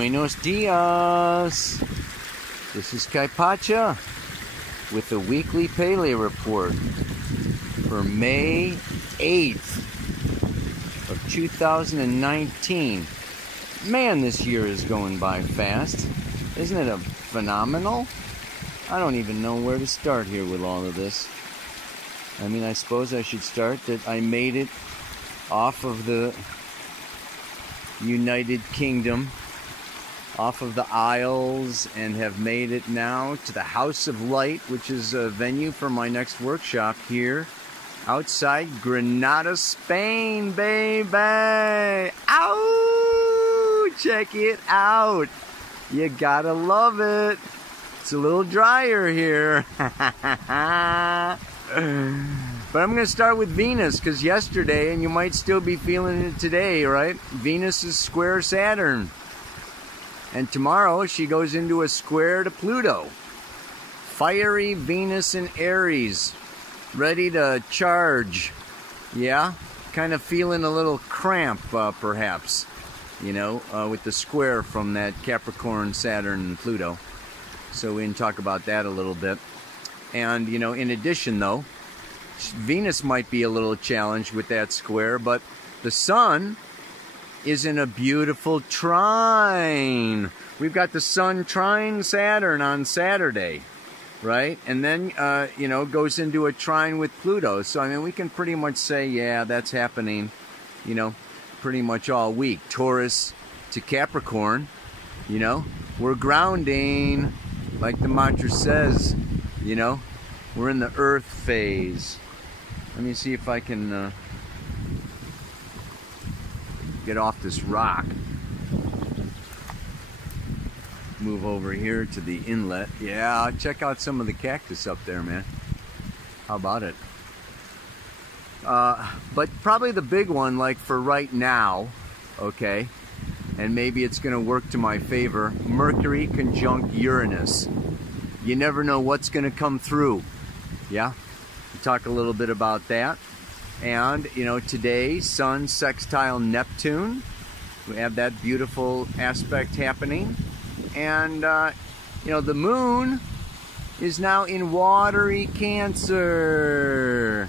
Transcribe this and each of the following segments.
Buenos dias. This is Kaipacha with the weekly Pele report for May 8th of 2019. Man, this year is going by fast. Isn't it phenomenal? I don't even know where to start here with all of this. I mean, I suppose I should start that I made it off of the United Kingdom, off of the Isles, and have made it now to the House of Light, which is a venue for my next workshop here outside Granada, Spain, baby. Ow! Check it out. You gotta love it. It's a little drier here. But I'm going to start with Venus, because yesterday, and you might still be feeling it today, right? Venus is square Saturn. And tomorrow, she goes into a square to Pluto. Fiery Venus in Aries. Ready to charge. Yeah? Kind of feeling a little cramp, perhaps. You know, with the square from that Capricorn, Saturn, and Pluto. So we can talk about that a little bit. And, you know, in addition, though, Venus might be a little challenged with that square, but the Sun is in a beautiful trine. We've got the Sun trine Saturn on Saturday, right? And then, you know, goes into a trine with Pluto. So, I mean, we can pretty much say, yeah, that's happening, you know, pretty much all week. Taurus to Capricorn, you know, we're grounding, like the mantra says, you know, we're in the Earth phase. Let me see if I can get off this rock. Move over here to the inlet. Yeah, check out some of the cactus up there, man. How about it? But probably the big one, like for right now, okay, and maybe it's going to work to my favor, Mercury conjunct Uranus. You never know what's going to come through. Yeah? We'll talk a little bit about that. And, you know, today, Sun sextile Neptune. We have that beautiful aspect happening. And, you know, the Moon is now in watery Cancer.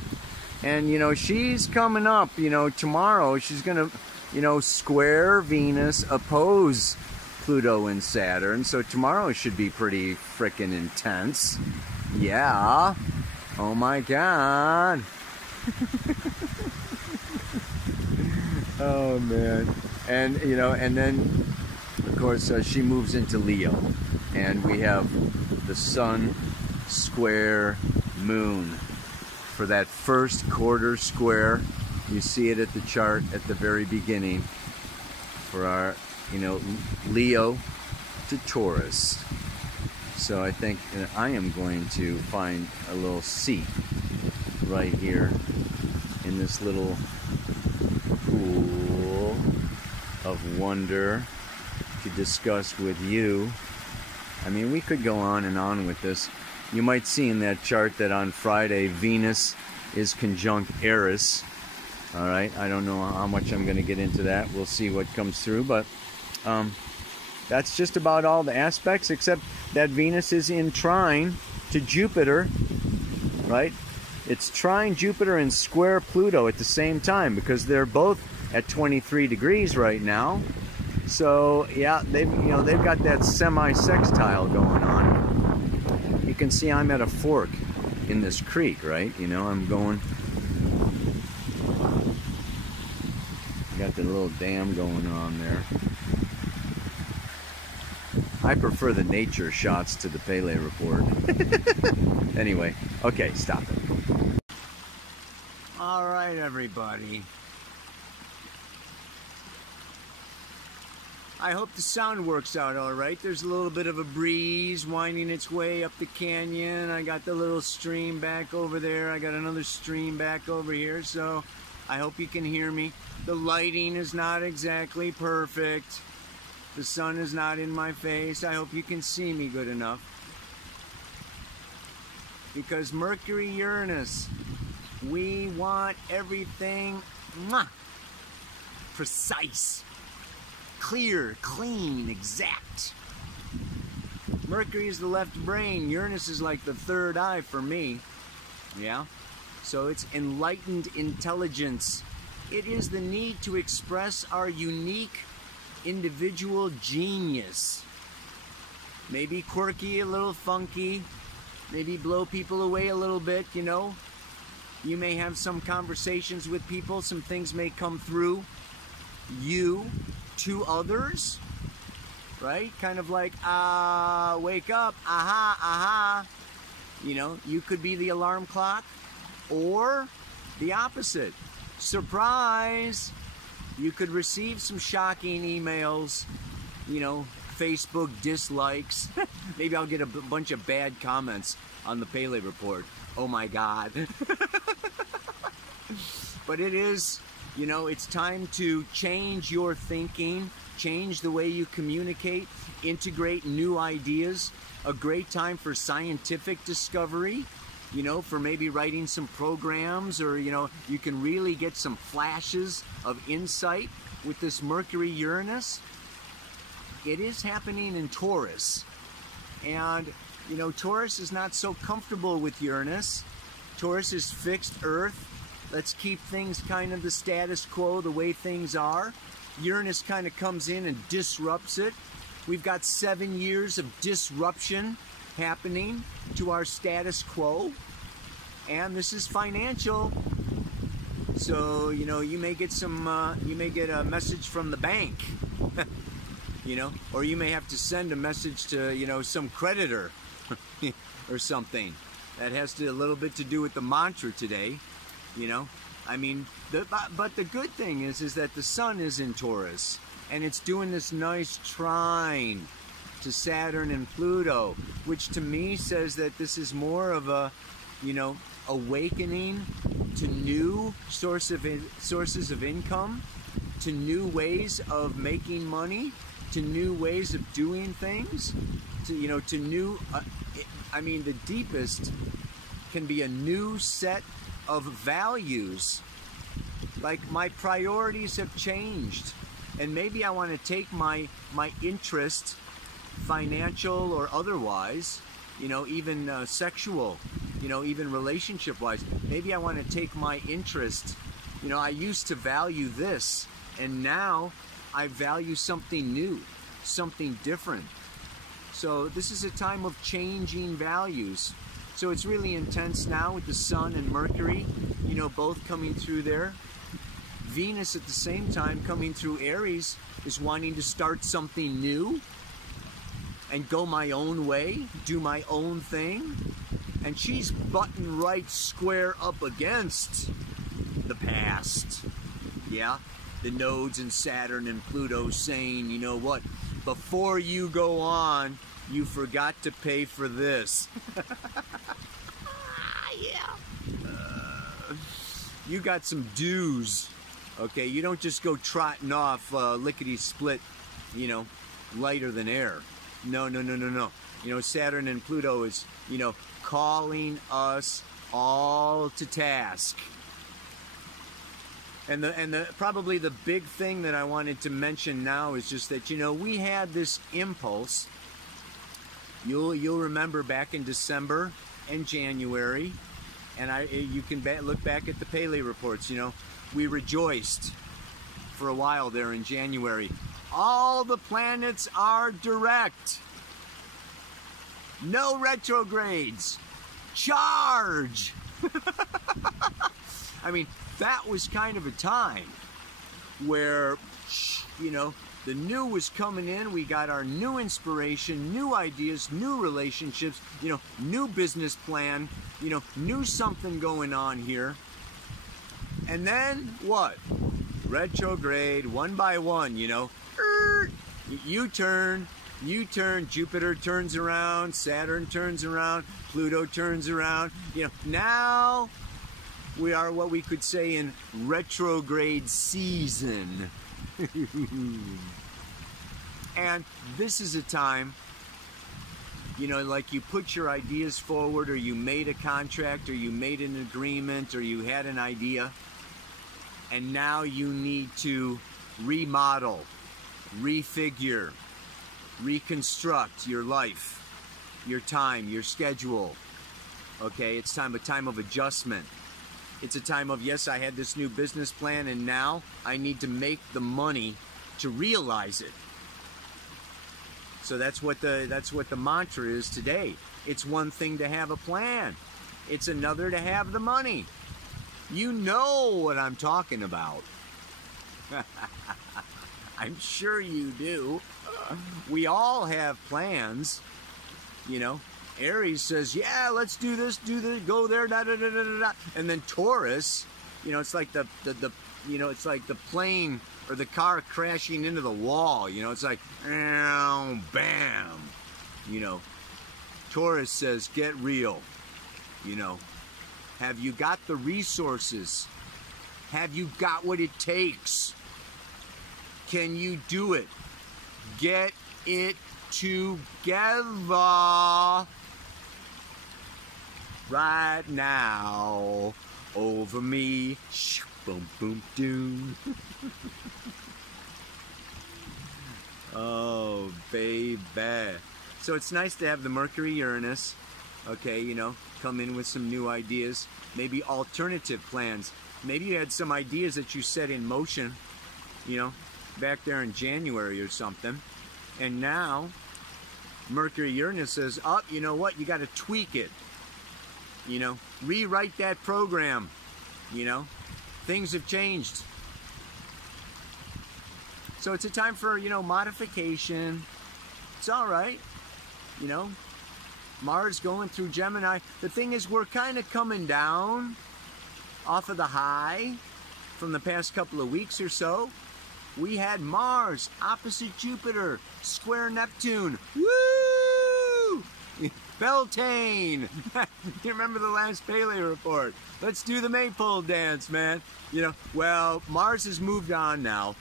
And, you know, she's coming up, you know, tomorrow. She's going to, you know, square Venus, oppose Pluto and Saturn. So tomorrow should be pretty frickin' intense. Yeah. Oh my God. Oh man. And you know, and then of course she moves into Leo, and we have the Sun square Moon for that first quarter square. You see it at the chart at the very beginning for our, you know, Leo to Taurus. So I think I am going to find a little seat right here in this little pool of wonder to discuss with you. I mean, we could go on and on with this. You might see in that chart that on Friday, Venus is conjunct Eris. All right, I don't know how much I'm going to get into that. We'll see what comes through, but that's just about all the aspects, except that Venus is in trine to Jupiter, right? It's trine Jupiter and square Pluto at the same time, because they're both at 23 degrees right now. So yeah, they've got that semi-sextile going on. You can see I'm at a fork in this creek, right? You know, I'm going. Got the little dam going on there. I prefer the nature shots to the Pele report. Anyway, okay, stop it. All right, everybody. I hope the sound works out all right. There's a little bit of a breeze winding its way up the canyon. I got the little stream back over there. I got another stream back over here, so I hope you can hear me. The lighting is not exactly perfect. The sun is not in my face. I hope you can see me good enough. Because Mercury, Uranus, we want everything precise. clear, clean, exact. Mercury is the left brain. Uranus is like the third eye for me. Yeah? So it's enlightened intelligence. It is the need to express our unique individual genius. Maybe quirky, a little funky. Maybe blow people away a little bit, you know. You may have some conversations with people. Some things may come through you to others. Right? Kind of like, wake up, aha, aha. You know, you could be the alarm clock. Or the opposite. Surprise! You could receive some shocking emails, you know, Facebook dislikes. Maybe I'll get a bunch of bad comments on the Pele report. Oh my God. But it is, you know, it's time to change your thinking, change the way you communicate, integrate new ideas. A great time for scientific discovery, you know, for maybe writing some programs, or, you know, you can really get some flashes of insight with this Mercury-Uranus. It is happening in Taurus. And, you know, Taurus is not so comfortable with Uranus. Taurus is fixed Earth. Let's keep things kind of the status quo, the way things are. Uranus kind of comes in and disrupts it. We've got 7 years of disruption happening to our status quo. And this is financial. So, you know, you may get some, you may get a message from the bank. You know, or you may have to send a message to, you know, some creditor or something. That has a little bit to do with the mantra today, you know. I mean, but the good thing is that the sun is in Taurus, and it's doing this nice trine to Saturn and Pluto, which to me says that this is more of a, you know, awakening to new sources of income, to new ways of making money, to new ways of doing things, to, you know, to new, I mean, the deepest can be a new set of values. Like, my priorities have changed, and maybe I want to take my interest, financial or otherwise, you know, even sexual, you know, even relationship-wise. Maybe I want to take my interest. You know, I used to value this, and now I value something new, something different. So this is a time of changing values. So it's really intense now with the Sun and Mercury, you know, both coming through there. Venus at the same time coming through Aries is wanting to start something new and go my own way, do my own thing. And she's butting right square up against the past. Yeah? The nodes and Saturn and Pluto saying, you know what, before you go on, you forgot to pay for this. Yeah. You got some dues. Okay, you don't just go trotting off lickety-split, you know, lighter than air. No, no, no, no, no. You know, Saturn and Pluto is, you know, calling us all to task. And probably the big thing that I wanted to mention now is just that, you know, we had this impulse. You'll remember back in December and January, and you can look back at the Pele reports. You know, we rejoiced for a while there in January. All the planets are direct. No retrogrades. Charge. I mean, that was kind of a time where, you know, the new was coming in. We got our new inspiration, new ideas, new relationships, you know, new business plan, you know, new something going on here. And then what? Retrograde, one by one, you know. U-turn, Jupiter turns around, Saturn turns around, Pluto turns around. You know, now we are what we could say in retrograde season. And this is a time, you know, like you put your ideas forward, or you made a contract, or you made an agreement, or you had an idea, and now you need to remodel refigure, reconstruct your life, your time, your schedule. Okay, it's a time of adjustment. It's a time of, yes, I had this new business plan and now I need to make the money to realize it. So that's what the mantra is today. It's one thing to have a plan. It's another to have the money. You know what I'm talking about. I'm sure you do. We all have plans, you know. Aries says, yeah, let's do this, go there, da da da da da da. And then Taurus, you know, it's like the it's like the plane or the car crashing into the wall, you know, it's like, bam, you know. Taurus says, get real, you know. Have you got the resources? Have you got what it takes? Can you do it? Get it together right now over me. Boom, boom, doom. Oh, baby. So it's nice to have the Mercury Uranus, okay, you know, come in with some new ideas, maybe alternative plans. Maybe you had some ideas that you set in motion, you know, back there in January or something. And now, Mercury Uranus says, oh, you know what, you got to tweak it. You know, rewrite that program. You know, things have changed. So it's a time for, you know, modification. It's all right. You know, Mars going through Gemini. The thing is, we're kind of coming down off of the high from the past couple of weeks or so. We had Mars opposite Jupiter, square Neptune. Woo! Beltane! You remember the last Pele report? Let's do the maypole dance, man. You know, well, Mars has moved on now.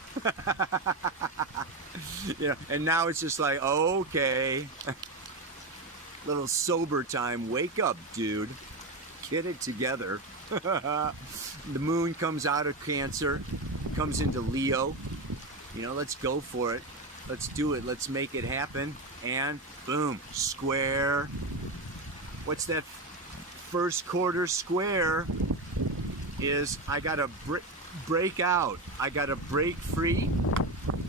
You know, and now it's just like, okay. Little sober time. Wake up, dude. Get it together. The moon comes out of Cancer, comes into Leo. You know, let's go for it. Let's do it. Let's make it happen. And boom, square. What's that first quarter square? Is I gotta break out. I gotta break free.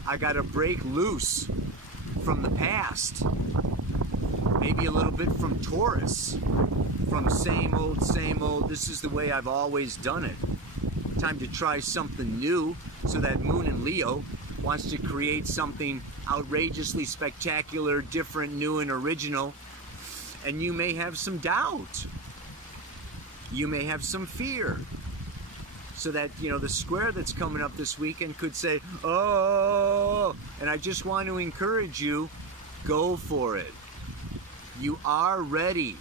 I gotta break loose from the past. Maybe a little bit from Taurus. From same old, this is the way I've always done it. Time to try something new. So that moon in Leo wants to create something outrageously spectacular, different, new, and original. And you may have some doubt. You may have some fear. So that, you know, the square that's coming up this weekend could say, oh, and I just want to encourage you, go for it. You are ready.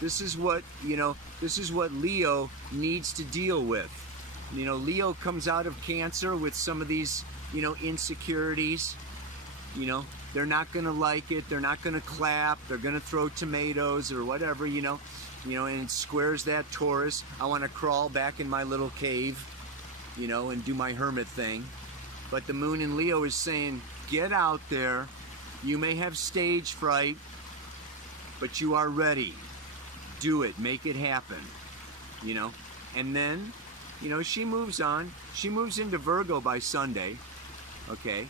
This is what, you know, this is what Leo needs to deal with. You know, Leo comes out of Cancer with some of these, you know, insecurities. You know, they're not going to like it. They're not going to clap. They're going to throw tomatoes or whatever, you know, and it squares that Taurus. I want to crawl back in my little cave, you know, and do my hermit thing. But the moon in Leo is saying, get out there. You may have stage fright, but you are ready. Do it. Make it happen. You know, and then, you know, she moves on. She moves into Virgo by Sunday. Okay.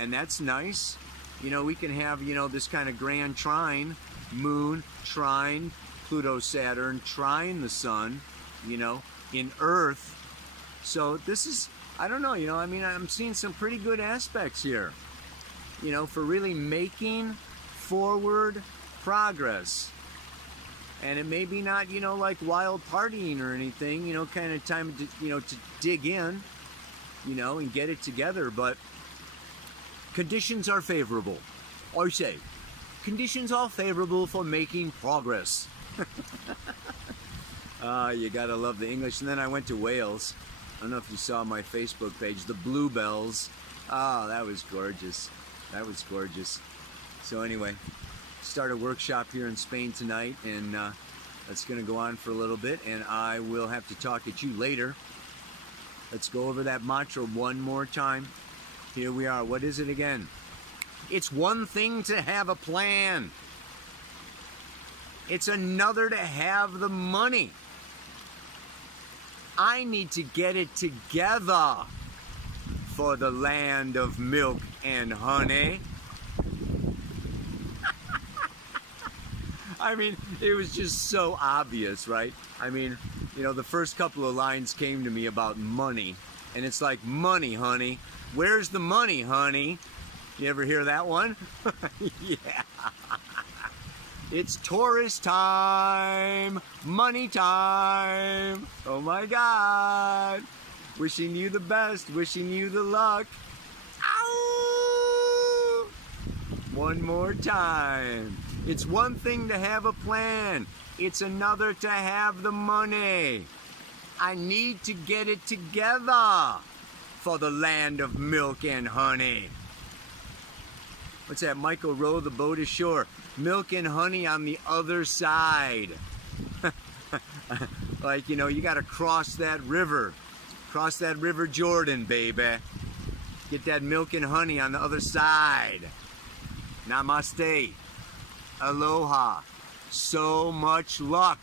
And that's nice. You know, we can have, you know, this kind of grand trine, moon, trine, Pluto, Saturn, trine the sun, you know, in Earth. So this is, I don't know, you know, I mean, I'm seeing some pretty good aspects here, you know, for really making forward progress. And it may be not, you know, like wild partying or anything, you know, kind of time to, you know, to dig in, you know, and get it together. But conditions are favorable. I say, conditions are favorable for making progress. You gotta love the English. And then I went to Wales. I don't know if you saw my Facebook page, the Bluebells. Oh, that was gorgeous. That was gorgeous. So anyway, start a workshop here in Spain tonight, and that's going to go on for a little bit, and I will have to talk at you later. Let's go over that mantra one more time. Here we are. What is it again? It's one thing to have a plan. It's another to have the money. I need to get it together for the land of milk and honey. I mean, it was just so obvious, right? I mean, you know, the first couple of lines came to me about money. And it's like, money, honey. Where's the money, honey? You ever hear that one? Yeah. It's tourist time, money time. Oh my God. Wishing you the best, wishing you the luck. Ow! One more time. It's one thing to have a plan. It's another to have the money. I need to get it together for the land of milk and honey. What's that? Michael, row the boat ashore. Milk and honey on the other side. Like, you know, you got to cross that river. Cross that river Jordan, baby. Get that milk and honey on the other side. Namaste. Aloha. So much luck.